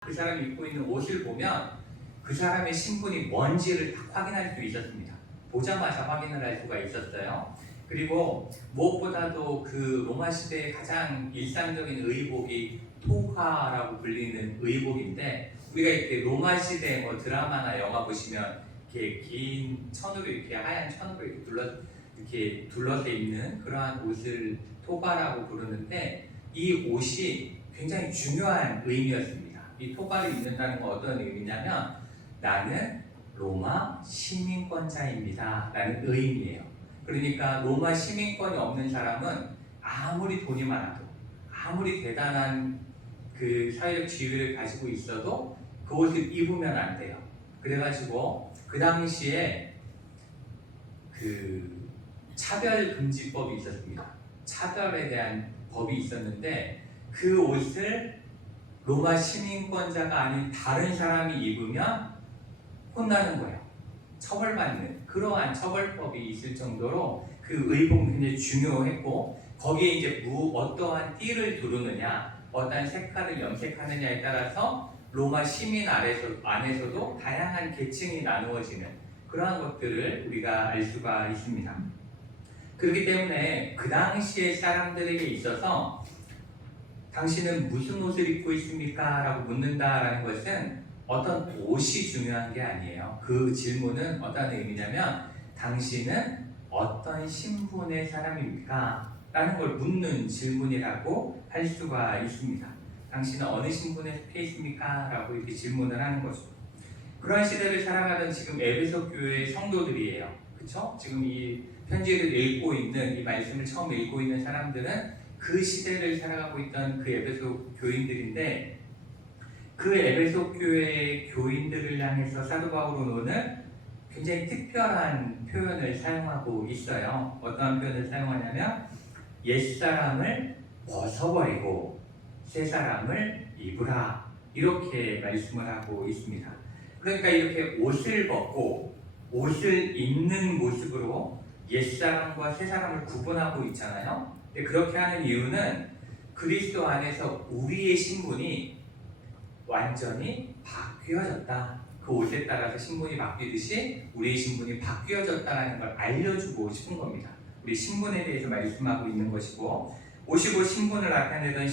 그 사람이 입고 있는 옷을 보면 그 사람의 신분이 뭔지를 딱 확인할 수 있었습니다. 보자마자 확인을 할 수가 있었어요. 그리고 무엇보다도 그 로마 시대의 가장 일상적인 의복이 토가라고 불리는 의복인데, 우리가 이렇게 로마 시대 뭐 드라마나 영화 보시면 이렇게 긴 천으로, 이렇게 하얀 천으로 이렇게 둘러서 입는 그러한 옷을 토가라고 부르는데, 이 옷이 굉장히 중요한 의미였습니다. 이 토가를 입는다는 건 어떤 의미냐면, 나는 로마 시민권자입니다 라는 의미예요. 그러니까 로마 시민권이 없는 사람은 아무리 돈이 많아도, 아무리 대단한 그 사회적 지위를 가지고 있어도 그 옷을 입으면 안 돼요. 그래가지고 그 당시에 그 차별금지법이 있었습니다. 차별에 대한 법이 있었는데, 그 옷을 로마 시민권자가 아닌 다른 사람이 입으면 혼나는 거예요. 처벌받는 그러한 처벌법이 있을 정도로 그 의복은 굉장히 중요했고, 거기에 이제 어떠한 띠를 두르느냐, 어떠한 색깔을 염색하느냐에 따라서 로마 시민 안에서도 다양한 계층이 나누어지는 그러한 것들을 우리가 알 수가 있습니다. 그렇기 때문에 그 당시의 사람들에게 있어서 당신은 무슨 옷을 입고 있습니까? 라고 묻는다라는 것은 어떤 옷이 중요한 게 아니에요. 그 질문은 어떤 의미냐면, 당신은 어떤 신분의 사람입니까? 라는 걸 묻는 질문이라고 할 수가 있습니다. 당신은 어느 신분에 속해 있습니까? 라고 이렇게 질문을 하는 거죠. 그런 시대를 살아가던 지금 에베소 교회의 성도들이에요. 그렇죠? 지금 이 편지를 읽고 있는, 이 말씀을 처음 읽고 있는 사람들은 그 시대를 살아가고 있던 그 에베소 교인들인데, 그 에베소 교회의 교인들을 향해서 사도 바울은 오늘 굉장히 특별한 표현을 사용하고 있어요. 어떠한 표현을 사용하냐면, 옛사람을 벗어버리고 새 사람을 입으라, 이렇게 말씀을 하고 있습니다. 그러니까 이렇게 옷을 벗고 옷을 입는 모습으로 옛사람과 새 사람을 구분하고 있잖아요. 그렇게 하는 이유는 그리스도 안에서 우리의 신분이 완전히 바뀌어졌다. 그 옷에 따라서 신분이 바뀌듯이 우리의 신분이 바뀌어졌다는 걸 알려주고 싶은 겁니다. 우리 신분에 대해서 말씀하고 있는 것이고, 옷이 곧 신분을 나타내던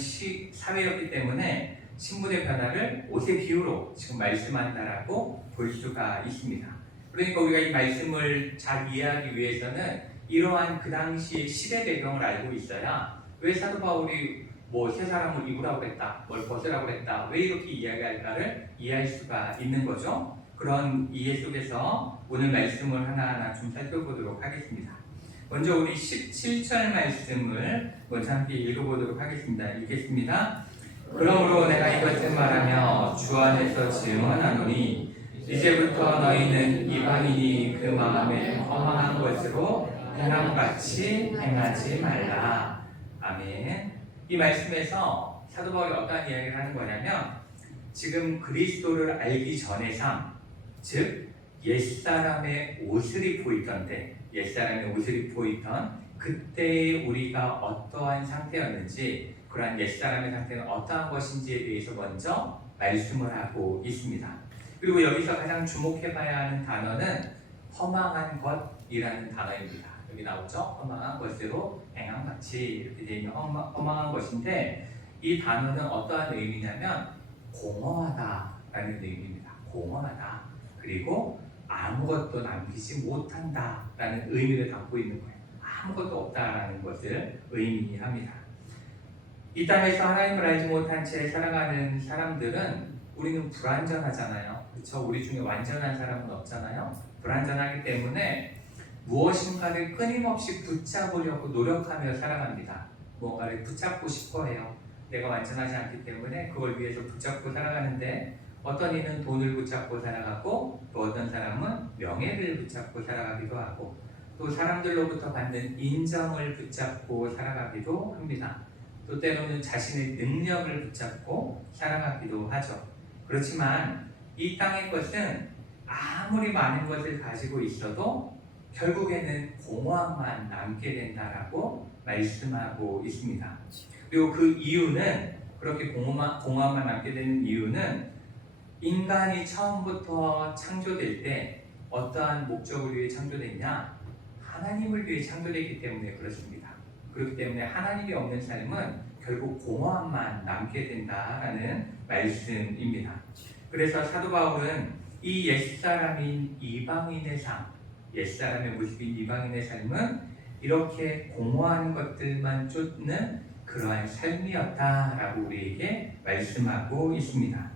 사회였기 때문에 신분의 변화를 옷의 비유로 지금 말씀한다라고 볼 수가 있습니다. 그러니까 우리가 이 말씀을 잘 이해하기 위해서는 이러한 그 당시의 시대 배경을 알고 있어야, 왜 사도 바울이 뭐 새 사람을 입으라고 했다, 뭘 벗으라고 했다, 왜 이렇게 이야기할까를 이해할 수가 있는 거죠. 그런 이해 속에서 오늘 말씀을 하나하나 좀 살펴보도록 하겠습니다. 먼저 우리 17절 말씀을 먼저 함께 읽어보도록 하겠습니다. 읽겠습니다. 그러므로 내가 이것을 말하며 주 안에서 증언하노니, 이제부터 너희는 이방인이 그 마음에 허망한 것으로 행함같이 행하지 말라. 아멘. 이 말씀에서 사도 바울이 어떠한 이야기를 하는 거냐면, 지금 그리스도를 알기 전의 삶, 즉 옛사람의 옷을 입고 있던데, 옛사람의 옷을 입고 있던 그때의 우리가 어떠한 상태였는지, 그러한 옛사람의 상태는 어떠한 것인지에 대해서 먼저 말씀을 하고 있습니다. 그리고 여기서 가장 주목해봐야 하는 단어는 허망한 것이라는 단어입니다. 여기 나오죠? 허망한 것으로 행함같이, 이렇게 되어 있는 허망한 것인데, 이 단어는 어떠한 의미냐면 공허하다라는 의미입니다. 공허하다. 그리고 아무것도 남기지 못한다라는 의미를 갖고 있는 거예요. 아무것도 없다라는 것을 의미합니다. 이 땅에서 하나님을 알지 못한 채 살아가는 사람들은 우리는 불완전하잖아요. 그렇죠? 우리 중에 완전한 사람은 없잖아요. 불완전하기 때문에 무엇인가를 끊임없이 붙잡으려고 노력하며 살아갑니다. 무언가를 붙잡고 싶어 해요. 내가 완전하지 않기 때문에 그걸 위해서 붙잡고 살아가는데, 어떤 이는 돈을 붙잡고 살아가고, 또 어떤 사람은 명예를 붙잡고 살아가기도 하고, 또 사람들로부터 받는 인정을 붙잡고 살아가기도 합니다. 또 때로는 자신의 능력을 붙잡고 살아가기도 하죠. 그렇지만 이 땅의 것은 아무리 많은 것을 가지고 있어도 결국에는 공허함만 남게 된다라고 말씀하고 있습니다. 그리고 그 이유는, 그렇게 공허함만 남게 되는 이유는 인간이 처음부터 창조될 때 어떠한 목적을 위해 창조됐냐? 하나님을 위해 창조됐기 때문에 그렇습니다. 그렇기 때문에 하나님이 없는 삶은 결국 공허함만 남게 된다라는 말씀입니다. 그래서 사도 바울은 이 옛사람인 이방인의 삶, 옛사람의 모습인 이방인의 삶은 이렇게 공허한 것들만 쫓는 그러한 삶이었다라고 우리에게 말씀하고 있습니다.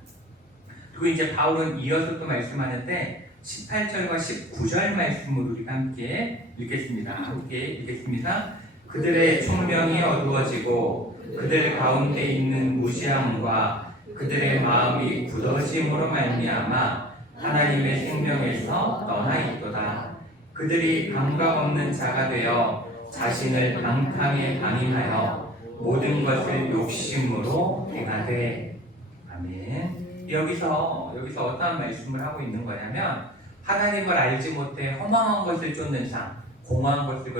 그리고 이제 바울은 이어서 또 말씀하는데 18절과 19절 말씀을 우리가 함께 읽겠습니다. 함께 읽겠습니다. 그들의 총명이 어두워지고 그들 가운데 있는 무지함과 그들의 마음이 굳어짐으로 말미암아 하나님의 생명에서 떠나 있도다. 그들이 감각 없는 자가 되어 자신을 방탕에 방임하여 모든 것을 욕심으로 행하되. 아멘. 여기서 어떠한 말씀을 하고 있는 거냐면 하나님을 알지 못해 허망한 것을 쫓는 삶, 공허한 것을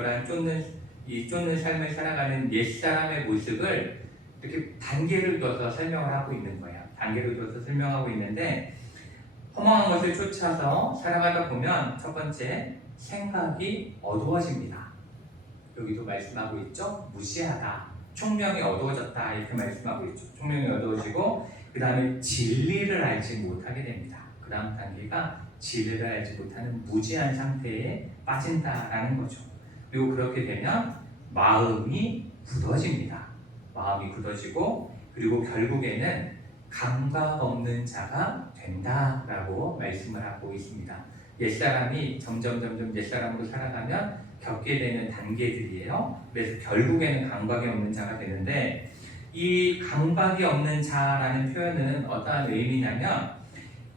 쫓는 삶을 살아가는 옛사람의 모습을 이렇게 단계를 둬서 설명을 하고 있는 거예요. 단계를 둬서 설명하고 있는데 허망한 것을 쫓아서 살아가다 보면 첫 번째, 생각이 어두워집니다. 여기도 말씀하고 있죠. 무시하다. 총명이 어두워졌다. 이렇게 말씀하고 있죠. 총명이 어두워지고 그 다음에 진리를 알지 못하게 됩니다. 그 다음 단계가 진리를 알지 못하는 무지한 상태에 빠진다라는 거죠. 그리고 그렇게 되면 마음이 굳어집니다. 마음이 굳어지고 그리고 결국에는 감각 없는 자가 된다라고 말씀을 하고 있습니다. 옛사람이 점점 옛사람으로 살아가면 겪게 되는 단계들이에요. 그래서 결국에는 감각이 없는 자가 되는데 이 감각이 없는 자라는 표현은 어떠한 의미냐면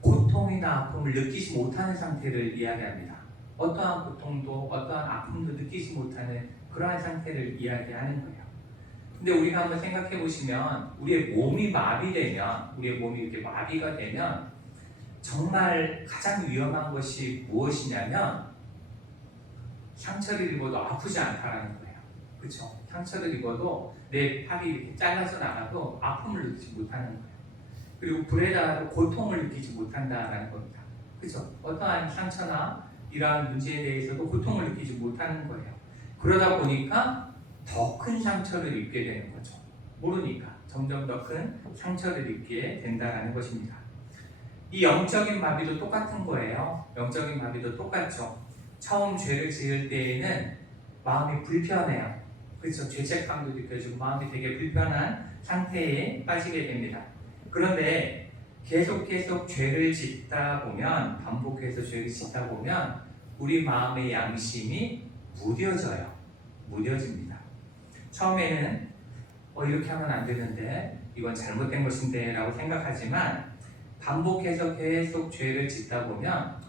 고통이나 아픔을 느끼지 못하는 상태를 이야기합니다. 어떠한 고통도 어떠한 아픔도 느끼지 못하는 그러한 상태를 이야기하는 거예요. 근데 우리가 한번 생각해 보시면 우리의 몸이 마비되면 우리의 몸이 이렇게 마비가 되면 정말 가장 위험한 것이 무엇이냐면 상처를 입어도 아프지 않다라는 거예요. 그렇죠? 상처를 입어도 내 팔이 이렇게 잘라서 나가도 아픔을 느끼지 못하는 거예요. 그리고 불에 닿아도 고통을 느끼지 못한다라는 겁니다. 그렇죠? 어떠한 상처나 이러한 문제에 대해서도 고통을 느끼지 못하는 거예요. 그러다 보니까 더 큰 상처를 입게 되는 거죠. 모르니까 점점 더 큰 상처를 입게 된다라는 것입니다. 이 영적인 마비도 똑같은 거예요. 영적인 마비도 똑같죠. 처음 죄를 지을 때에는 마음이 불편해요. 그렇죠? 죄책감도 느껴지고 마음이 되게 불편한 상태에 빠지게 됩니다. 그런데 계속 죄를 짓다 보면 반복해서 죄를 짓다 보면 우리 마음의 양심이 무뎌집니다. 처음에는 이렇게 하면 안 되는데 이건 잘못된 것인데 라고 생각하지만 반복해서 계속 죄를 짓다 보면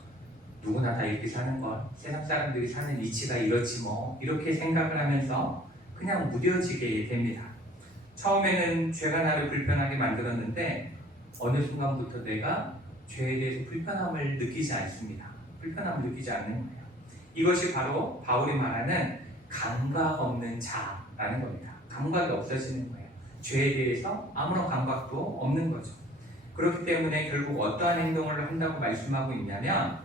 누구나 다 이렇게 사는 걸 세상 사람들이 사는 이치가 이렇지 뭐 이렇게 생각을 하면서 그냥 무뎌지게 됩니다. 처음에는 죄가 나를 불편하게 만들었는데 어느 순간부터 내가 죄에 대해서 불편함을 느끼지 않습니다. 불편함을 느끼지 않는 거예요. 이것이 바로 바울이 말하는 감각 없는 자라는 겁니다. 감각이 없어지는 거예요. 죄에 대해서 아무런 감각도 없는 거죠. 그렇기 때문에 결국 어떠한 행동을 한다고 말씀하고 있냐면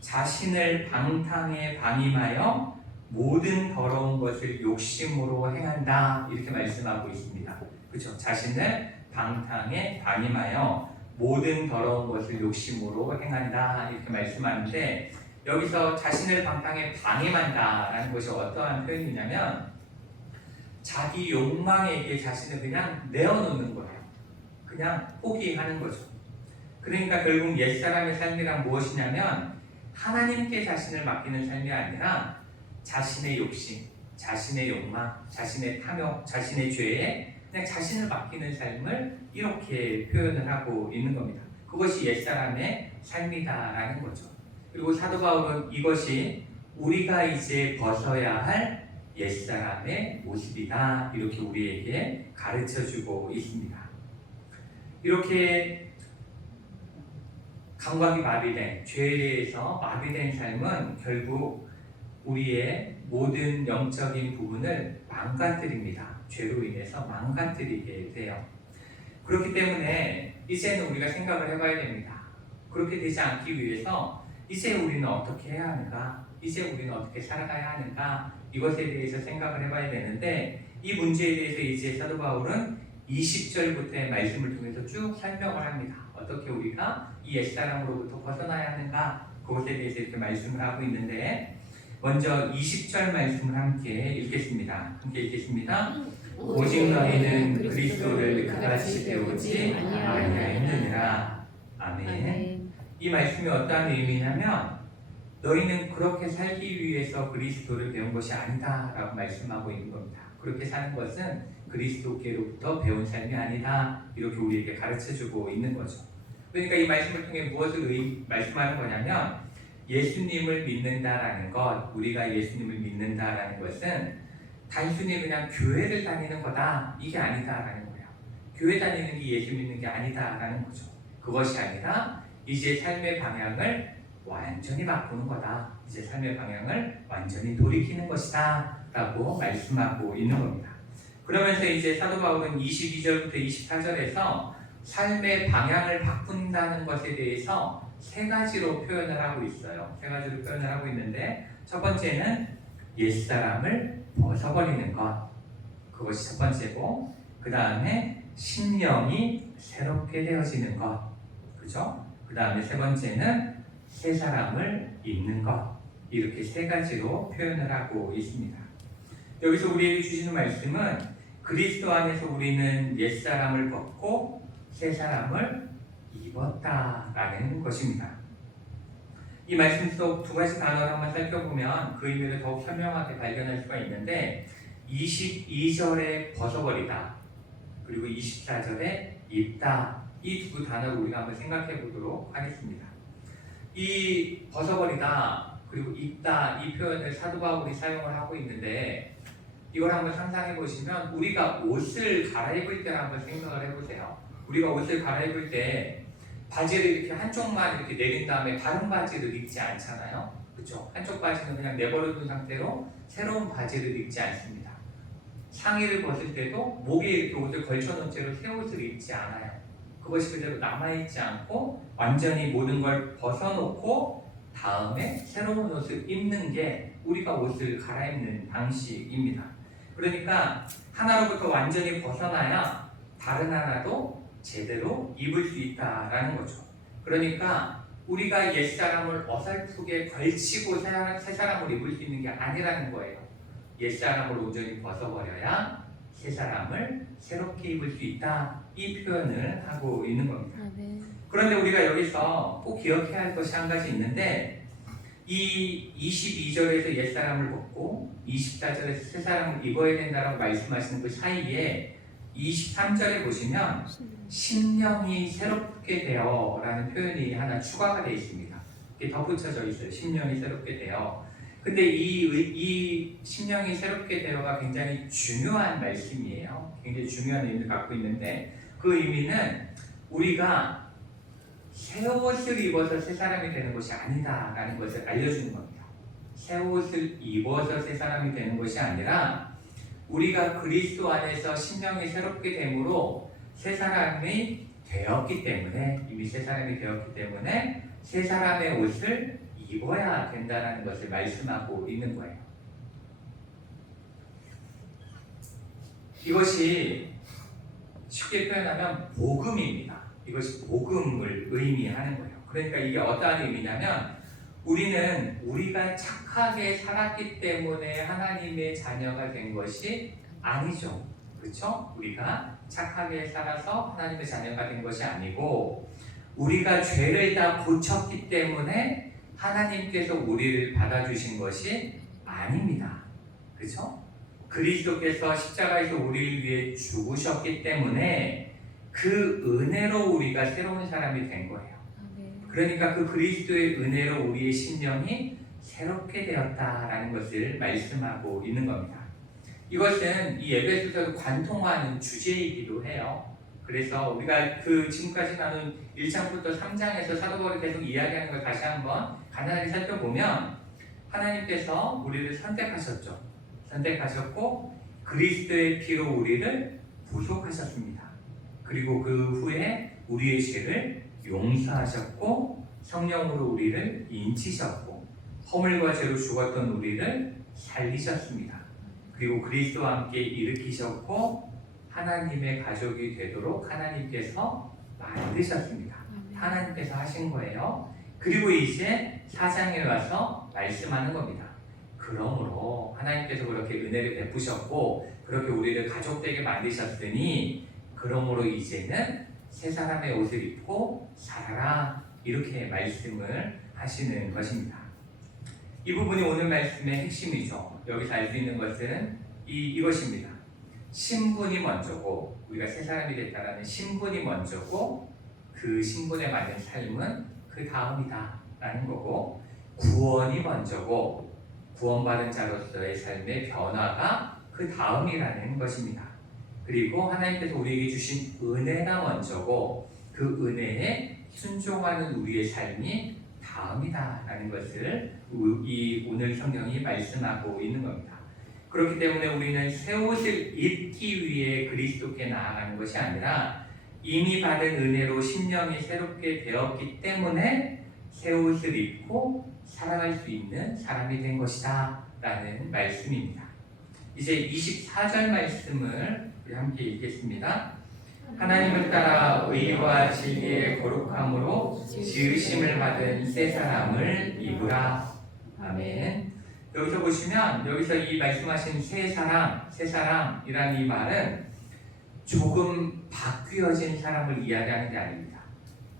자신을 방탕에 방임하여 모든 더러운 것을 욕심으로 행한다 이렇게 말씀하고 있습니다. 그렇죠? 자신을 방탕에 방임하여 모든 더러운 것을 욕심으로 행한다 이렇게 말씀하는데 여기서 자신을 방탕에 방임한다라는 것이 어떠한 표현이냐면 자기 욕망에게 자신을 그냥 내어놓는 거예요. 그냥 포기하는 거죠. 그러니까 결국 옛사람의 삶이란 무엇이냐면 하나님께 자신을 맡기는 삶이 아니라 자신의 욕심, 자신의 욕망, 자신의 탐욕, 자신의 죄에 그냥 자신을 맡기는 삶을 이렇게 표현을 하고 있는 겁니다. 그것이 옛사람의 삶이다라는 거죠. 그리고 사도 바울은 이것이 우리가 이제 벗어야 할 옛사람의 모습이다 이렇게 우리에게 가르쳐주고 있습니다. 이렇게 감각이 마비된 죄에 대해서 마비된 삶은 결국 우리의 모든 영적인 부분을 망가뜨립니다. 죄로 인해서 망가뜨리게 돼요. 그렇기 때문에 이제는 우리가 생각을 해봐야 됩니다. 그렇게 되지 않기 위해서 이제 우리는 어떻게 해야 하는가? 이제 우리는 어떻게 살아가야 하는가? 이것에 대해서 생각을 해봐야 되는데 이 문제에 대해서 이제 사도 바울은 20절부터의 말씀을 통해서 쭉 설명을 합니다. 어떻게 우리가 이 옛사람으로부터 벗어나야 하는가? 그것에 대해서 이렇게 말씀을 하고 있는데 먼저 20절 말씀을 함께 읽겠습니다. 함께 읽겠습니다. 오직 너희는 그리스도를 그같이 배우지 아니하였느니라. 아멘. 이 말씀이 어떠한 의미냐면 너희는 그렇게 살기 위해서 그리스도를 배운 것이 아니다 라고 말씀하고 있는 겁니다. 그렇게 사는 것은 그리스도께로부터 배운 삶이 아니다 이렇게 우리에게 가르쳐주고 있는 거죠. 그러니까 이 말씀을 통해 무엇을 말씀하는 거냐면 예수님을 믿는다라는 것, 우리가 예수님을 믿는다라는 것은 단순히 그냥 교회를 다니는 거다 이게 아니다라는 거예요. 교회 다니는 게 예수 믿는 게 아니다라는 거죠. 그것이 아니라 이제 삶의 방향을 완전히 바꾸는 거다. 이제 삶의 방향을 완전히 돌이키는 것이다 라고 말씀하고 있는 겁니다. 그러면서 이제 사도 바울은 22절부터 24절에서 삶의 방향을 바꾼다는 것에 대해서 세 가지로 표현을 하고 있어요. 세 가지로 표현을 하고 있는데 첫 번째는 옛사람을 벗어버리는 것, 그것이 첫 번째고 그 다음에 심령이 새롭게 되어지는 것, 그죠? 그 다음에 세 번째는 새 사람을 입는 것, 이렇게 세 가지로 표현을 하고 있습니다. 여기서 우리에게 주시는 말씀은 그리스도 안에서 우리는 옛사람을 벗고 새 사람을 입었다라는 것입니다. 이 말씀 속 두 가지 단어를 한번 살펴보면 그 의미를 더욱 현명하게 발견할 수가 있는데 22절에 벗어버리다 그리고 24절에 입다 이 두 단어를 우리가 한번 생각해 보도록 하겠습니다. 이 벗어버리다 그리고 입다 이 표현을 사도 바울이 사용을 하고 있는데 이걸 한번 상상해 보시면 우리가 옷을 갈아입을 때를 한번 생각을 해보세요. 우리가 옷을 갈아입을 때 바지를 이렇게 한쪽만 이렇게 내린 다음에 다른 바지를 입지 않잖아요. 그렇죠? 한쪽 바지는 그냥 내버려둔 상태로 새로운 바지를 입지 않습니다. 상의를 벗을 때도 목에 이렇게 옷을 걸쳐놓은 채로 새 옷을 입지 않아요. 그것이 그대로 남아있지 않고 완전히 모든 걸 벗어놓고 다음에 새로운 옷을 입는 게 우리가 옷을 갈아입는 방식입니다. 그러니까 하나로부터 완전히 벗어나야 다른 하나도 제대로 입을 수 있다라는 거죠. 그러니까 우리가 옛사람을 어설프게 걸치고 새 사람을 입을 수 있는 게 아니라는 거예요. 옛사람을 온전히 벗어버려야 새 사람을 새롭게 입을 수 있다 이 표현을 하고 있는 겁니다. 그런데 우리가 여기서 꼭 기억해야 할 것이 한 가지 있는데 이 22절에서 옛사람을 벗고 24절에서 새 사람을 입어야 된다라고 말씀하시는 그 사이에 23절에 보시면 심령이 새롭게 되어 라는 표현이 하나 추가가 되어 있습니다. 이게 덧붙여져 있어요. 심령이 새롭게 되어. 근데 이 심령이 새롭게 되어가 굉장히 중요한 말씀이에요. 굉장히 중요한 의미를 갖고 있는데 그 의미는 우리가 새 옷을 입어서 새 사람이 되는 것이 아니다라는 것을 알려주는 겁니다. 새 옷을 입어서 새 사람이 되는 것이 아니라 우리가 그리스도 안에서 심령이 새롭게 됨으로 새 사람이 되었기 때문에 이미 새 사람이 되었기 때문에 새 사람의 옷을 입어야 된다는 것을 말씀하고 있는 거예요. 이것이 쉽게 표현하면 복음입니다. 이것이 복음을 의미하는 거예요. 그러니까 이게 어떠한 의미냐면 우리는 우리가 착하게 살았기 때문에 하나님의 자녀가 된 것이 아니죠. 그렇죠? 우리가 착하게 살아서 하나님의 자녀가 된 것이 아니고 우리가 죄를 다 고쳤기 때문에 하나님께서 우리를 받아주신 것이 아닙니다. 그렇죠? 그리스도께서 십자가에서 우리를 위해 죽으셨기 때문에 그 은혜로 우리가 새로운 사람이 된 거예요. 그러니까 그 그리스도의 은혜로 우리의 심령이 새롭게 되었다라는 것을 말씀하고 있는 겁니다. 이것은 이 에베소서를 관통하는 주제이기도 해요. 그래서 우리가 그 지금까지 나눈 1장부터 3장에서 사도 바울이 계속 이야기하는 걸 다시 한번 간단하게 살펴보면 하나님께서 우리를 선택하셨죠. 선택하셨고 그리스도의 피로 우리를 구속하셨습니다. 그리고 그 후에 우리의 죄를 용서하셨고 성령으로 우리를 인치셨고 허물과 죄로 죽었던 우리를 살리셨습니다. 그리고 그리스도와 함께 일으키셨고 하나님의 가족이 되도록 하나님께서 만드셨습니다. 하나님께서 하신 거예요. 그리고 이제 사장에 와서 말씀하는 겁니다. 그러므로 하나님께서 그렇게 은혜를 베푸셨고 그렇게 우리를 가족되게 만드셨으니 그러므로 이제는 새 사람의 옷을 입고 살아라 이렇게 말씀을 하시는 것입니다. 이 부분이 오늘 말씀의 핵심이죠. 여기서 알 수 있는 것은 이것입니다. 신분이 먼저고 우리가 새 사람이 됐다라는 신분이 먼저고 그 신분에 맞는 삶은 그 다음이다 라는 거고 구원이 먼저고 구원받은 자로서의 삶의 변화가 그 다음이라는 것입니다. 그리고 하나님께서 우리에게 주신 은혜가 먼저고 그 은혜에 순종하는 우리의 삶이 다음이다 라는 것을 이 오늘 성경이 말씀하고 있는 겁니다. 그렇기 때문에 우리는 새 옷을 입기 위해 그리스도께 나아가는 것이 아니라 이미 받은 은혜로 심령이 새롭게 되었기 때문에 새 옷을 입고 살아갈 수 있는 사람이 된 것이다 라는 말씀입니다. 이제 24절 말씀을 우리 함께 읽겠습니다. 하나님을 따라 의와 진리의 거룩함으로 지으심을 받은 새 사람을 입으라. 아멘. 여기서 보시면 여기서 이 말씀하신 새 사람이라는 이 말은 조금 바뀌어진 사람을 이야기하는 게 아닙니다.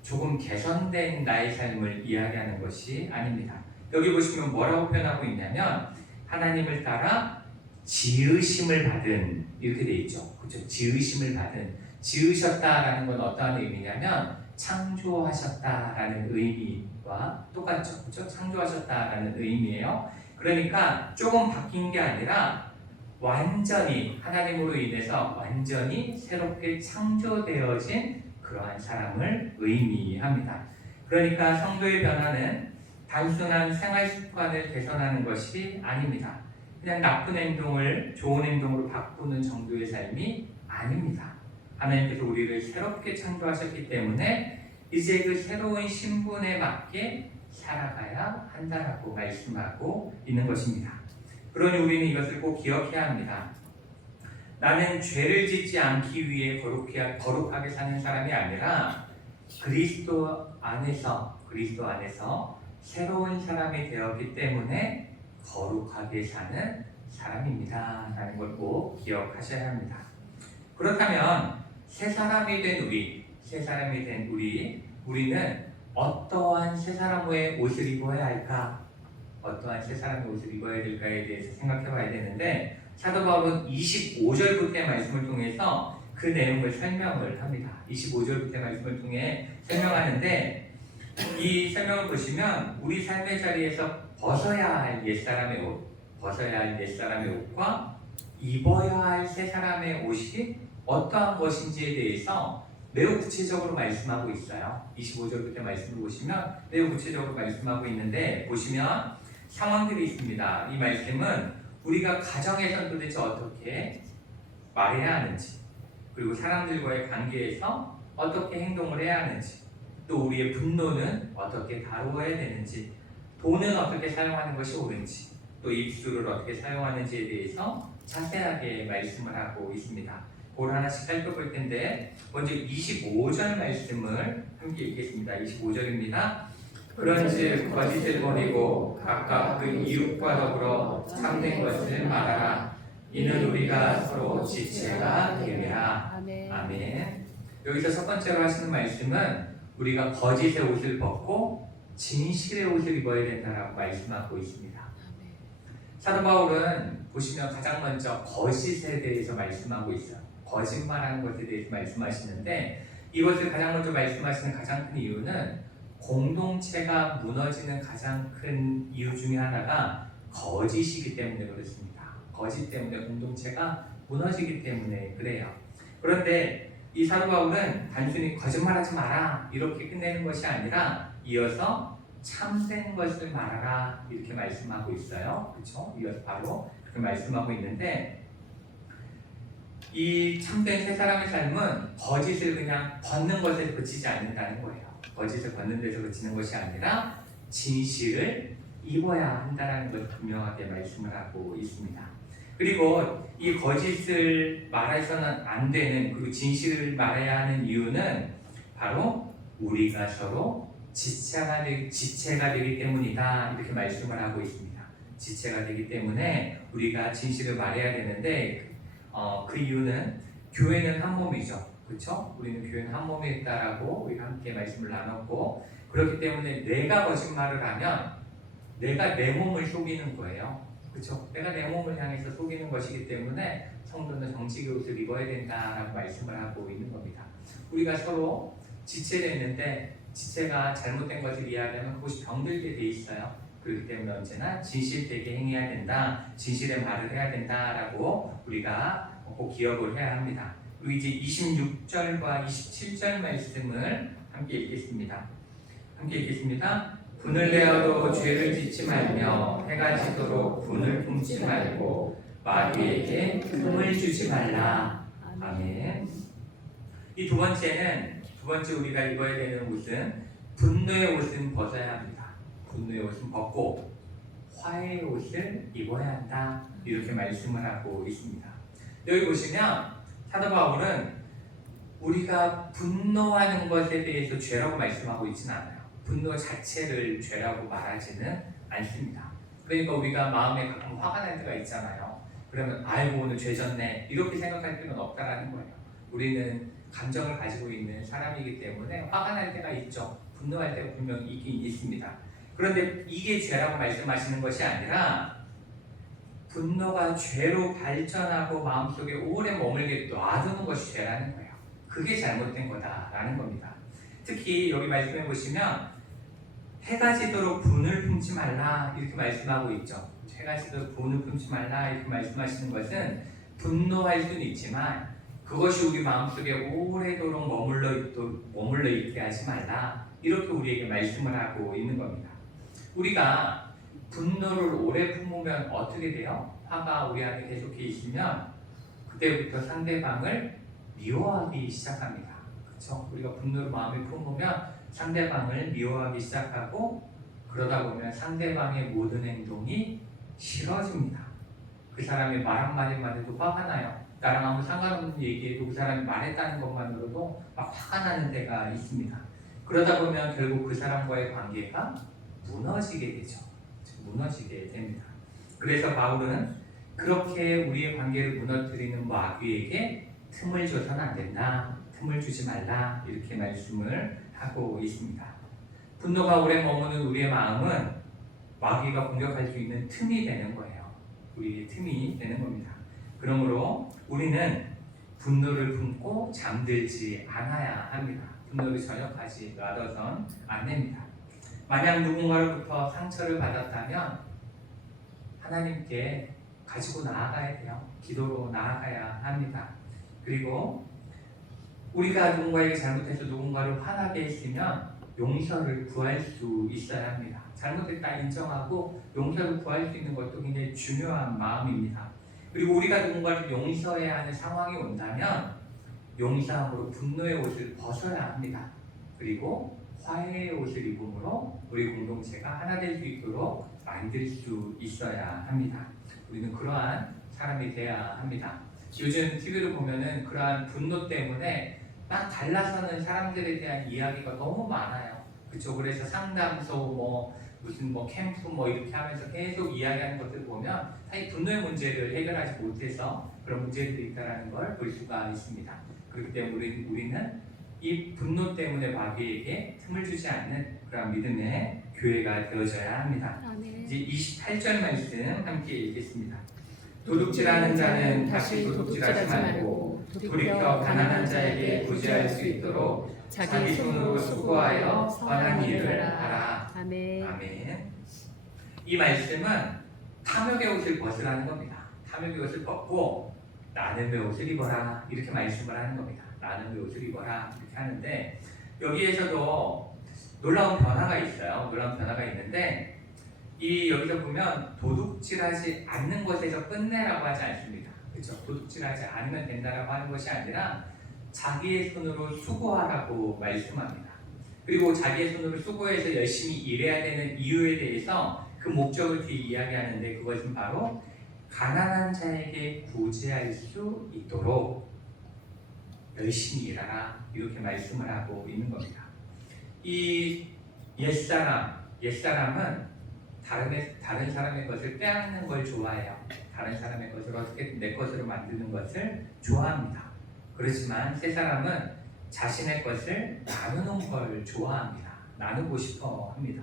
조금 개선된 나의 삶을 이야기하는 것이 아닙니다. 여기 보시면 뭐라고 표현하고 있냐면 하나님을 따라 지으심을 받은 이렇게 돼 있죠. 그렇죠? 지으심을 받은 지으셨다라는 건 어떠한 의미냐면 창조하셨다라는 의미와 똑같죠. 그렇죠? 창조하셨다라는 의미예요. 그러니까 조금 바뀐 게 아니라 완전히 하나님으로 인해서 완전히 새롭게 창조되어진 그러한 사람을 의미합니다. 그러니까 성도의 변화는 단순한 생활 습관을 개선하는 것이 아닙니다. 그냥 나쁜 행동을 좋은 행동으로 바꾸는 정도의 삶이 아닙니다. 하나님께서 우리를 새롭게 창조하셨기 때문에 이제 그 새로운 신분에 맞게 살아가야 한다라고 말씀하고 있는 것입니다. 그러니 우리는 이것을 꼭 기억해야 합니다. 나는 죄를 짓지 않기 위해 거룩하게 사는 사람이 아니라 그리스도 안에서 새로운 사람이 되었기 때문에 거룩하게 사는 사람입니다 라는 걸 꼭 기억하셔야 합니다. 그렇다면 새 사람이 된 우리는 어떠한 새 사람의 옷을 입어야 할까? 어떠한 새 사람의 옷을 입어야 될까에 대해서 생각해 봐야 되는데 사도 바울은 25절부터의 말씀을 통해서 그 내용을 설명을 합니다. 25절부터의 말씀을 통해 설명하는데 이 설명을 보시면 우리 삶의 자리에서 벗어야 할 옛사람의 옷과 입어야 할 새 사람의 옷이 어떠한 것인지에 대해서 매우 구체적으로 말씀하고 있어요. 25절부터 말씀을 보시면 매우 구체적으로 말씀하고 있는데 보시면 상황들이 있습니다. 이 말씀은 우리가 가정에서 도대체 어떻게 말해야 하는지 그리고 사람들과의 관계에서 어떻게 행동을 해야 하는지 또 우리의 분노는 어떻게 다루어야 되는지 돈은 어떻게 사용하는 것이 옳은지 또 입술을 어떻게 사용하는지에 대해서 자세하게 말씀을 하고 있습니다. 그걸 하나씩 살펴볼 텐데 먼저 25절 말씀을 함께 읽겠습니다. 25절입니다. 그런즉 거짓을 버리고 각각 그 이웃과 더불어 참된 것을 말하라. 이는 우리가 서로 지체가 되리라. 아멘. 여기서 첫 번째로 하시는 말씀은 우리가 거짓의 옷을 벗고 진실의 옷을 입어야 된다라고 말씀하고 있습니다. 사도 바울은 보시면 가장 먼저 거짓에 대해서 말씀하고 있어요. 거짓말하는 것에 대해서 말씀하시는데 이것을 가장 먼저 말씀하시는 가장 큰 이유는 공동체가 무너지는 가장 큰 이유 중에 하나가 거짓이기 때문에 그렇습니다. 거짓 때문에 공동체가 무너지기 때문에 그래요. 그런데 이 사도 바울은 단순히 거짓말하지 마라 이렇게 끝내는 것이 아니라 이어서 참된 것을 말하라 이렇게 말씀하고 있어요. 그렇죠? 이어서 바로 그렇게 말씀하고 있는데 이 참된 세 사람의 삶은 거짓을 그냥 벗는 것에 그치지 않는다는 거예요. 거짓을 벗는 데서 그치는 것이 아니라 진실을 입어야 한다는 것을 분명하게 말씀을 하고 있습니다. 그리고 이 거짓을 말해서는 안 되는, 그리고 진실을 말해야 하는 이유는 바로 우리가 서로 지체가 되기 때문이다, 이렇게 말씀을 하고 있습니다. 지체가 되기 때문에 우리가 진실을 말해야 되는데 그 이유는 교회는 한 몸이죠. 그렇죠? 우리는 교회는 한 몸이 있다라고 우리가 함께 말씀을 나눴고, 그렇기 때문에 내가 거짓말을 하면 내가 내 몸을 속이는 거예요. 그렇죠? 내가 내 몸을 향해서 속이는 것이기 때문에 성도는 정직의 옷을 입어야 된다라고 말씀을 하고 있는 겁니다. 우리가 서로 지체됐는데 지체가 잘못된 것을 이야기하면 그것이 병들게 돼 있어요. 그렇기 때문에 언제나 진실되게 행해야 된다, 진실의 말을 해야 된다라고 우리가 꼭 기억을 해야 합니다. 그리고 이제 26절과 27절 말씀을 함께 읽겠습니다. 분을 내어도 죄를 짓지 말며 해가 지도록 분을 품지 말고 마귀에게 틈을 주지 말라. 아멘. 이 두 번째 우리가 입어야 되는 옷은 분노의 옷은 벗어야 합니다. 분노의 옷은 벗고 화해의 옷을 입어야 한다, 이렇게 말씀을 하고 있습니다. 여기 보시면 사도 바울은 우리가 분노하는 것에 대해서 죄라고 말씀하고 있지는 않아요. 분노 자체를 죄라고 말하지는 않습니다. 그러니까 우리가 마음에 가끔 화가 날 때가 있잖아요. 그러면 아이고 오늘 죄 졌네, 이렇게 생각할 필요는 없다라는 거예요. 우리는 감정을 가지고 있는 사람이기 때문에 화가 날 때가 있죠. 분노할 때가 분명히 있긴 있습니다. 그런데 이게 죄라고 말씀하시는 것이 아니라 분노가 죄로 발전하고 마음속에 오래 머물게 놔두는 것이 죄라는 거예요. 그게 잘못된 거다라는 겁니다. 특히 여기 말씀해 보시면 해가 지도록 분을 품지 말라, 이렇게 말씀하고 있죠. 해가 지도록 분을 품지 말라, 이렇게 말씀하시는 것은 분노할 수는 있지만 그것이 우리 마음속에 오래도록 머물러 있게 하지 말라, 이렇게 우리에게 말씀을 하고 있는 겁니다. 우리가 분노를 오래 품으면 어떻게 돼요? 화가 우리 안에 계속해 있으면 그때부터 상대방을 미워하기 시작합니다. 그렇죠? 우리가 분노를 마음에 품으면 상대방을 미워하기 시작하고, 그러다 보면 상대방의 모든 행동이 싫어집니다. 그 사람의 말 한마디만 해도 화가 나요. 나랑 아무 상관없는 얘기에도 그 사람이 말했다는 것만으로도 막 화가 나는 때가 있습니다. 그러다 보면 결국 그 사람과의 관계가 무너지게 되죠. 무너지게 됩니다. 그래서 바울은 그렇게 우리의 관계를 무너뜨리는 마귀에게 틈을 줘서는 안 된다, 틈을 주지 말라, 이렇게 말씀을 하고 있습니다. 분노가 오래 머무는 우리의 마음은 마귀가 공격할 수 있는 틈이 되는 거예요. 우리의 틈이 되는 겁니다. 그러므로 우리는 분노를 품고 잠들지 않아야 합니다. 분노를 전역하지 놔둬선 안 됩니다. 만약 누군가로부터 상처를 받았다면 하나님께 가지고 나아가야 돼요. 기도로 나아가야 합니다. 그리고 우리가 누군가에게 잘못해서 누군가를 화나게 했으면 용서를 구할 수 있어야 합니다. 잘못했다 인정하고 용서를 구할 수 있는 것도 굉장히 중요한 마음입니다. 그리고 우리가 누군가를 용서해야 하는 상황이 온다면 용서함으로 분노의 옷을 벗어야 합니다. 그리고 화해의 옷을 입음으로 우리 공동체가 하나 될 수 있도록 만들 수 있어야 합니다. 우리는 그러한 사람이 되어야 합니다. 요즘 TV를 보면은 그러한 분노 때문에 막 달라서는 사람들에 대한 이야기가 너무 많아요. 그쵸? 그래서 상담소 무슨 캠프 이렇게 하면서 계속 이야기하는 것들을 보면 사실 분노의 문제를 해결하지 못해서 그런 문제들이 있다는 걸 볼 수가 있습니다. 그렇기 때문에 우리는 이 분노 때문에 마귀에게 틈을 주지 않는 그런 믿음의 교회가 되어져야 합니다. 이제 28절 말씀 함께 읽겠습니다. 도둑질하는 자는 다시 도둑질하지 말고 돌이켜 가난한 자에게 구제할 수 있도록 자기 손으로 수고하여 선한 일을 하라. 아멘. 이 말씀은 탐욕의 옷을 벗으라는 겁니다. 탐욕의 옷을 벗고 나눔의 옷을 입어라, 이렇게 말씀을 하는 겁니다. 나눔의 옷을 입어라, 이렇게 하는데 여기에서도 놀라운 변화가 있어요. 놀라운 변화가 있는데 여기서 보면 도둑질하지 않는 것에서 끝내라고 하지 않습니다. 그렇죠? 도둑질하지 않으면 된다라고 하는 것이 아니라 자기의 손으로 수고하라고 말씀합니다. 그리고 자기의 손으로 수고해서 열심히 일해야 되는 이유에 대해서 그 목적을 뒤에 이야기하는데 그것은 바로 가난한 자에게 구제할 수 있도록 열심히 일하라 이렇게 말씀을 하고 있는 겁니다. 이 옛사람은 다른 사람의 것을 빼앗는 걸 좋아해요. 다른 사람의 것을 어떻게 내 것으로 만드는 것을 좋아합니다. 그렇지만 새 사람은 자신의 것을 나누는 걸 좋아합니다. 나누고 싶어 합니다.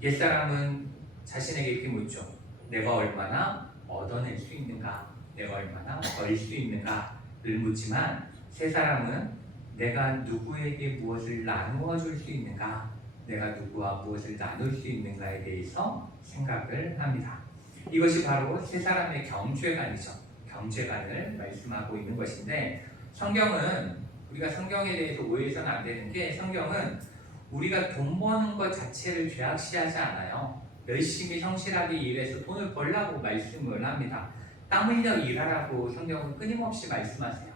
옛사람은 자신에게 이렇게 묻죠. 내가 얼마나 얻어낼 수 있는가? 내가 얼마나 벌 수 있는가를 묻지만 새 사람은 내가 누구에게 무엇을 나누어 줄 수 있는가? 내가 누구와 무엇을 나눌 수 있는가에 대해서 생각을 합니다. 이것이 바로 새 사람의 경제관이죠. 경제관을 말씀하고 있는 것인데 성경은 우리가 성경에 대해서 오해해서는 안 되는 게 성경은 우리가 돈 버는 것 자체를 죄악시하지 않아요. 열심히 성실하게 일해서 돈을 벌라고 말씀을 합니다. 땀 흘려 일하라고 성경은 끊임없이 말씀하세요.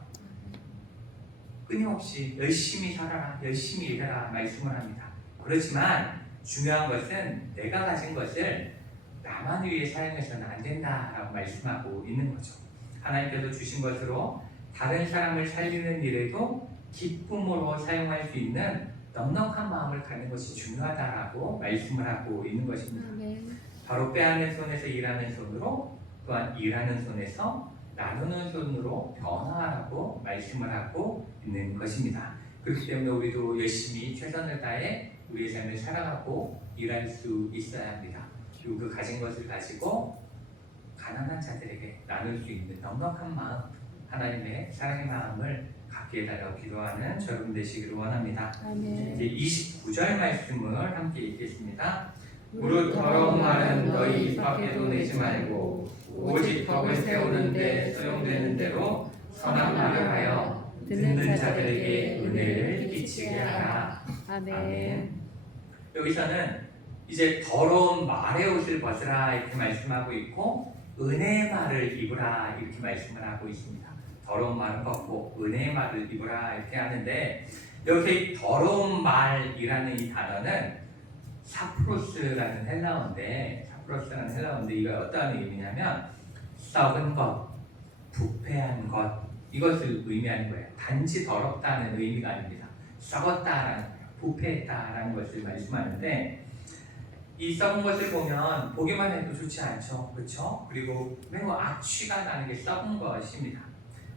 끊임없이 열심히 살아라, 열심히 일해라 말씀을 합니다. 그렇지만 중요한 것은 내가 가진 것을 나만 위해 사용해서는 안 된다라고 말씀하고 있는 거죠. 하나님께서 주신 것으로 다른 사람을 살리는 일에도 기쁨으로 사용할 수 있는 넉넉한 마음을 갖는 것이 중요하다라고 말씀을 하고 있는 것입니다. 바로 빼앗는 손에서 일하는 손으로 또한 일하는 손에서 나누는 손으로 변화하라고 말씀을 하고 있는 것입니다. 그렇기 때문에 우리도 열심히 최선을 다해 우리의 삶을 살아가고 일할 수 있어야 합니다. 그리고 그 가진 것을 가지고 가난한 자들에게 나눌 수 있는 넉넉한 마음, 하나님의 사랑의 마음을 갖게 해달라고 기도하는 여러분 되시기를 원합니다. 이제 29절 말씀을 함께 읽겠습니다. 무릇 더러운 말은 너희 입 밖에도 내지 말고 오직 덕을 세우는데 소용되는 대로 선한 말을 하여 듣는 자들에게 은혜를 끼치게 하라. 아멘. 여기서는 이제 더러운 말의 옷을 벗으라 이렇게 말씀하고 있고 은혜의 말을 입으라 이렇게 말씀을 하고 있습니다. 더러운 말은 벗고 은혜의 말을 입으라 이렇게 하는데 여기서 이 더러운 말이라는 이 단어는 사프로스라는 헬라어인데 이거 어떤 의미냐면 썩은 것, 부패한 것 이것을 의미하는 거예요. 단지 더럽다는 의미가 아닙니다. 썩었다라는 거예요. 부패했다라는 것을 말씀하는데 이 썩은 것을 보면 보기만 해도 좋지 않죠. 그렇죠? 그리고 매우 악취가 나는 게 썩은 것입니다.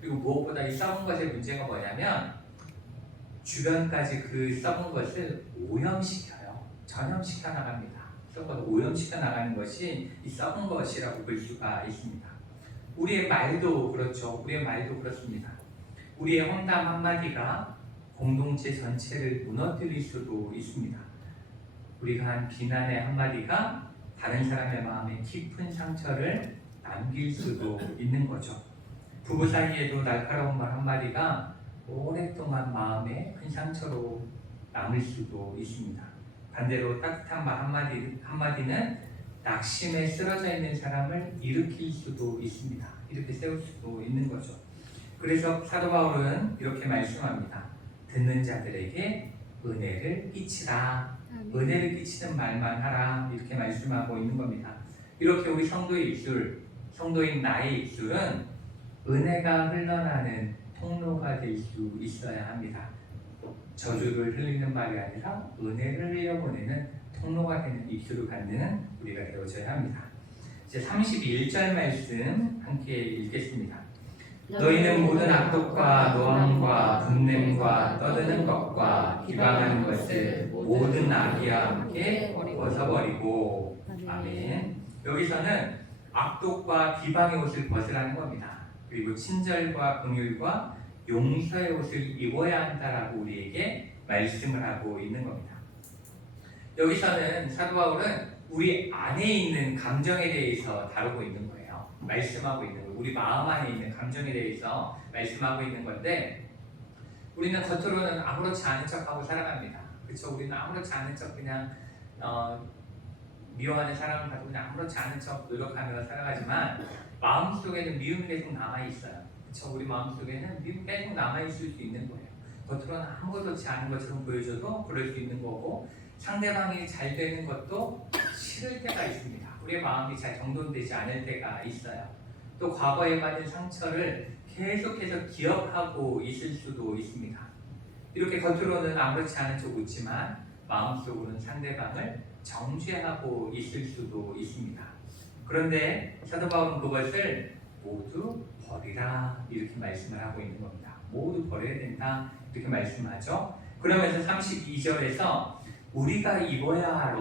그리고 무엇보다 이 썩은 것의 문제가 뭐냐면 주변까지 그 썩은 것을 오염시켜요. 전염시켜 나갑니다. 썩어서 오염시켜 나가는 것이 이 썩은 것이라고 볼 수가 있습니다. 우리의 말도 그렇죠. 우리의 말도 그렇습니다. 우리의 험담 한마디가 공동체 전체를 무너뜨릴 수도 있습니다. 우리가 한 비난의 한마디가 다른 사람의 마음에 깊은 상처를 남길 수도 있는 거죠. 부부 사이에도 날카로운 말 한마디가 오랫동안 마음에 큰 상처로 남을 수도 있습니다. 반대로 따뜻한 말 한마디는 낙심에 쓰러져 있는 사람을 일으킬 수도 있습니다. 이렇게 세울 수도 있는 거죠. 그래서 사도 바울은 이렇게 말씀합니다. 듣는 자들에게 은혜를 끼치라. 은혜를 끼치는 말만 하라. 이렇게 말씀하고 있는 겁니다. 이렇게 우리 성도의 입술, 성도인 나의 입술은 은혜가 흘러나는 통로가 될 수 있어야 합니다. 저주를 흘리는 말이 아니라 은혜를 흘려보내는 통로가 되는 입술을 갖는 우리가 되어져야 합니다. 이제 31절 말씀 함께 읽겠습니다. 너희는 모든 악독과 노함과 분냄과 떠드는 것과 비방하는 것을 모든 악이와 함께 벗어버리고. 아멘. 여기서는 악독과 비방의 옷을 벗으라는 겁니다. 그리고 친절과 긍휼과 용서의 옷을 입어야 한다라고 우리에게 말씀을 하고 있는 겁니다. 여기서는 사도 바울은 우리 안에 있는 감정에 대해서 다루고 있는 거예요. 말씀하고 있는 거예요. 우리 마음 안에 있는 감정에 대해서 말씀하고 있는 건데 우리는 겉으로는 아무렇지 않은 척하고 살아갑니다. 그렇죠? 우리는 아무렇지 않은 척 그냥 미워하는 사람을 가지고 그냥 아무렇지 않은 척 노력하며 살아가지만 마음속에는 미움이 계속 남아있어요. 그렇죠? 우리 마음속에는 미움이 계속 남아있을 수 있는 거예요. 겉으로는 아무렇지 않은 것처럼 보여줘도 그럴 수 있는 거고, 상대방이 잘 되는 것도 싫을 때가 있습니다. 우리의 마음이 잘 정돈되지 않을 때가 있어요. 또 과거에 받은 상처를 계속해서 기억하고 있을 수도 있습니다. 이렇게 겉으로는 아무렇지 않은 척 웃지만 마음속으로는 상대방을 정죄하고 있을 수도 있습니다. 그런데 사도 바울은 그것을 모두 버리라 이렇게 말씀을 하고 있는 겁니다. 모두 버려야 된다 이렇게 말씀하죠. 그러면서 32절에서 우리가 입어야 할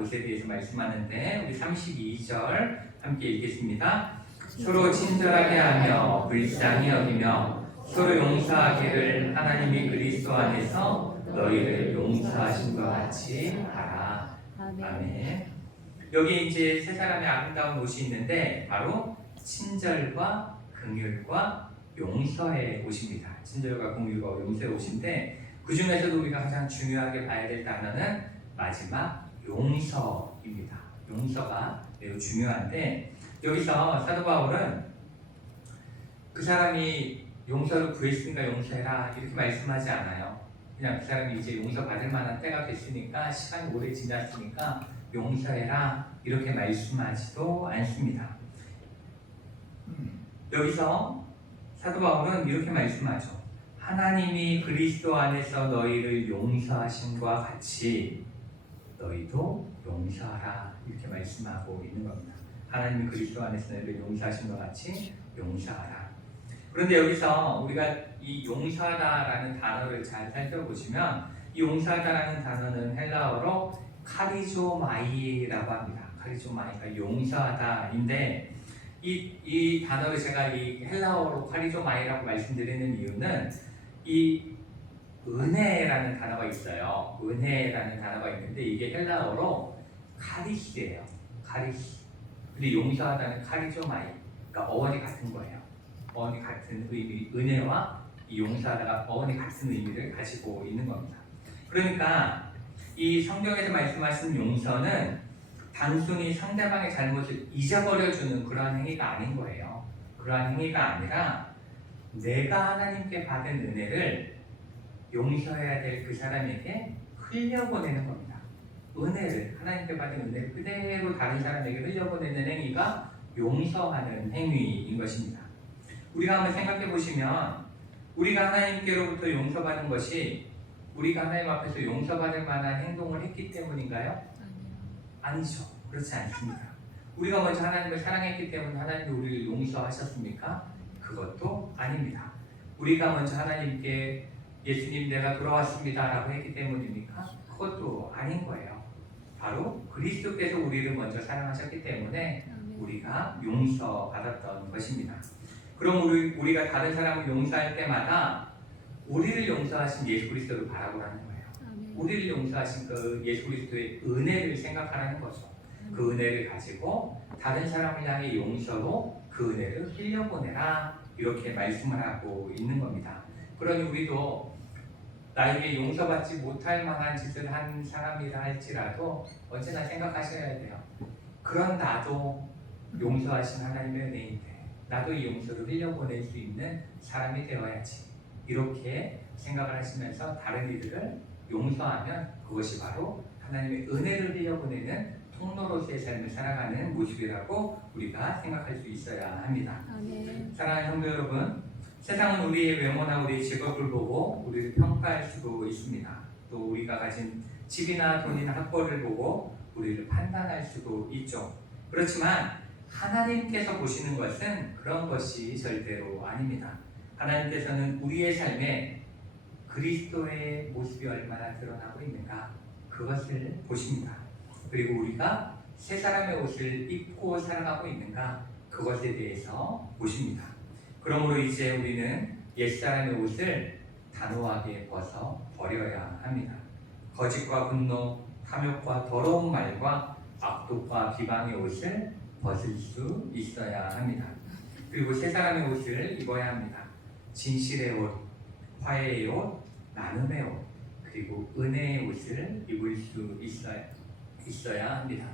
옷에 대해서 말씀하는데, 우리 32절 함께 읽겠습니다. 서로 친절하게 하며 불쌍히 여기며 서로 용서하기를 하나님이 그리스도 안에서 너희를 용서하신 것 같이 하라. 아멘. 여기 이제 세 사람의 아름다운 옷이 있는데 바로 친절과 긍휼과 용서의 옷입니다. 친절과 긍휼과 용서의 옷인데, 그 중에서도 우리가 가장 중요하게 봐야 될 단어는 마지막 용서입니다. 용서가 매우 중요한데, 여기서 사도 바울은 그 사람이 용서를 구했으니까 용서해라 이렇게 말씀하지 않아요. 그냥 그 사람이 이제 용서받을 만한 때가 됐으니까, 시간이 오래 지났으니까 용서해라 이렇게 말씀하지도 않습니다. 여기서 사도 바울은 이렇게 말씀하죠. 하나님이 그리스도 안에서 너희를 용서하신과 같이 너희도 용서하라 이렇게 말씀하고 있는 겁니다. 하나님이 그리스도 안에서 너희를 용서하신 것 같이 용서하라. 그런데 여기서 우리가 이 용서하다라는 단어를 잘 살펴보시면, 이 용서하다라는 단어는 헬라어로 카리조마이라고 합니다. 카리조마이가 용서하다인데, 이 단어를 제가 이 헬라어로 카리조마이라고 말씀드리는 이유는, 이 은혜라는 단어가 있어요. 은혜라는 단어가 있는데 이게 헬라어로 카리스예요. 카리스. 근데 용서하다는 카리조마이. 그러니까 어원이 같은 거예요. 어원이 같은 의미, 은혜와 이 용서하다가 어원이 같은 의미를 가지고 있는 겁니다. 그러니까 이 성경에서 말씀하신 용서는 단순히 상대방의 잘못을 잊어버려주는 그러한 행위가 아닌 거예요. 그러한 행위가 아니라 내가 하나님께 받은 은혜를 용서해야 될 그 사람에게 흘려보내는 겁니다. 은혜를, 하나님께 받은 은혜를 그대로 다른 사람에게 흘려보내는 행위가 용서하는 행위인 것입니다. 우리가 한번 생각해 보시면, 우리가 하나님께로부터 용서받은 것이 우리가 하나님 앞에서 용서받을 만한 행동을 했기 때문인가요? 아니죠. 그렇지 않습니다. 우리가 먼저 하나님을 사랑했기 때문에 하나님이 우리를 용서하셨습니까? 그것도 아닙니다. 우리가 먼저 하나님께 예수님 내가 돌아왔습니다 라고 했기 때문입니까? 그것도 아닌 거예요. 바로 그리스도께서 우리를 먼저 사랑하셨기 때문에 우리가 용서받았던 것입니다. 그럼 우리가 다른 사람을 용서할 때마다 우리를 용서하신 예수 그리스도를 바라보라는 거예요. 우리를 용서하신 그 예수 그리스도의 은혜를 생각하라는 거죠. 그 은혜를 가지고 다른 사람을 향해 용서로 그 은혜를 흘려보내라 이렇게 말씀을 하고 있는 겁니다. 그러니 우리도 나에게 용서받지 못할 만한 짓을 한 사람이라 할지라도 언제나 생각하셔야 돼요. 그런 나도 용서하신 하나님의 은혜인데 나도 이 용서를 흘려보낼 수 있는 사람이 되어야지, 이렇게 생각을 하시면서 다른 이들을 용서하면 그것이 바로 하나님의 은혜를 흘려보내는 통로로서의 삶을 살아가는 모습이라고 우리가 생각할 수 있어야 합니다. 사랑하는 성도 여러분, 세상은 우리의 외모나 우리의 직업을 보고 우리를 평가할 수도 있습니다. 또 우리가 가진 집이나 돈이나 학벌을 보고 우리를 판단할 수도 있죠. 그렇지만 하나님께서 보시는 것은 그런 것이 절대로 아닙니다. 하나님께서는 우리의 삶에 그리스도의 모습이 얼마나 드러나고 있는가, 그것을 보십니다. 그리고 우리가 새 사람의 옷을 입고 살아가고 있는가, 그것에 대해서 보십니다. 그러므로 이제 우리는 옛사람의 옷을 단호하게 벗어 버려야 합니다. 거짓과 분노, 탐욕과 더러운 말과 악독과 비방의 옷을 벗을 수 있어야 합니다. 그리고 새 사람의 옷을 입어야 합니다. 진실의 옷, 화해의 옷, 나눔의 옷, 그리고 은혜의 옷을 입을 수 있어야 있어야 합니다.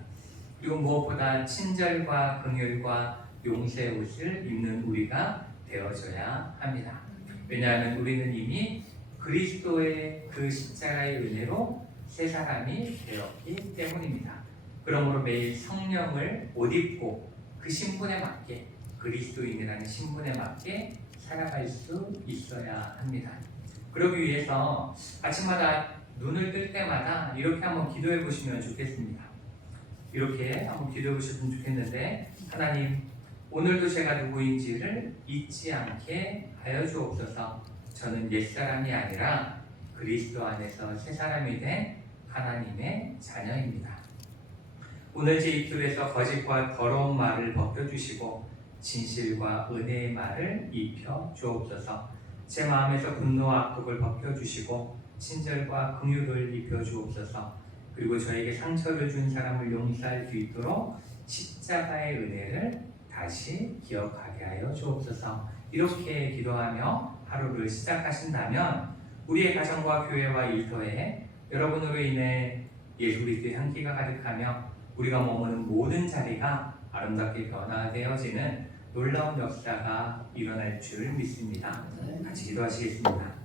그리고 무엇보다 친절과 긍휼과 용서의 옷을 입는 우리가 되어져야 합니다. 왜냐하면 우리는 이미 그리스도의 그 십자가의 은혜로 새 사람이 되었기 때문입니다. 그러므로 매일 성령을 옷 입고 그 신분에 맞게, 그리스도인이라는 신분에 맞게 살아갈 수 있어야 합니다. 그러기 위해서 아침마다 눈을 뜰 때마다 이렇게 한번 기도해 보시면 좋겠습니다. 이렇게 한번 기도해 보셨으면 좋겠는데, 하나님, 오늘도 제가 누구인지를 잊지 않게 하여 주옵소서. 저는 옛사람이 아니라 그리스도 안에서 새 사람이 된 하나님의 자녀입니다. 오늘 제 입술에서 거짓과 더러운 말을 벗겨주시고 진실과 은혜의 말을 입혀 주옵소서. 제 마음에서 분노와 악독을 벗겨주시고 친절과 긍휼을 입혀 주옵소서. 그리고 저에게 상처를 준 사람을 용서할 수 있도록 십자가의 은혜를 다시 기억하게 하여 주옵소서. 이렇게 기도하며 하루를 시작하신다면 우리의 가정과 교회와 일터에 여러분으로 인해 예수 그리스도의 향기가 가득하며 우리가 머무는 모든 자리가 아름답게 변화되어지는 놀라운 역사가 일어날 줄 믿습니다. 같이 기도하시겠습니다.